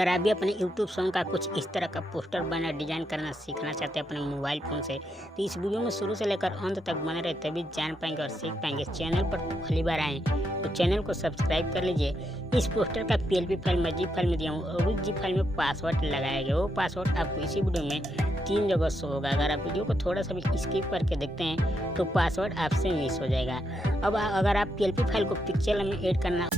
अगर आप भी अपने यूट्यूब सॉन्ग का कुछ इस तरह का पोस्टर बना डिजाइन करना सीखना चाहते हैं अपने मोबाइल फ़ोन से, तो इस वीडियो में शुरू से लेकर अंत तक बने रहे, तभी जान पाएंगे और सीख पाएंगे। चैनल पर पहली बार आए तो चैनल को सब्सक्राइब कर लीजिए। इस पोस्टर का PLP फाइल मैं जिप फाइल में दिया हूँ और उस जिप फाइल में पासवर्ड लगाया गया। वो पासवर्ड आपको इसी वीडियो में 3 जगह शो होगा। अगर आप वीडियो को थोड़ा सा भी स्किप करके देखते हैं तो पासवर्ड आपसे मिस हो जाएगा। अब अगर आप PLP फाइल को पिक्सल में ऐड करना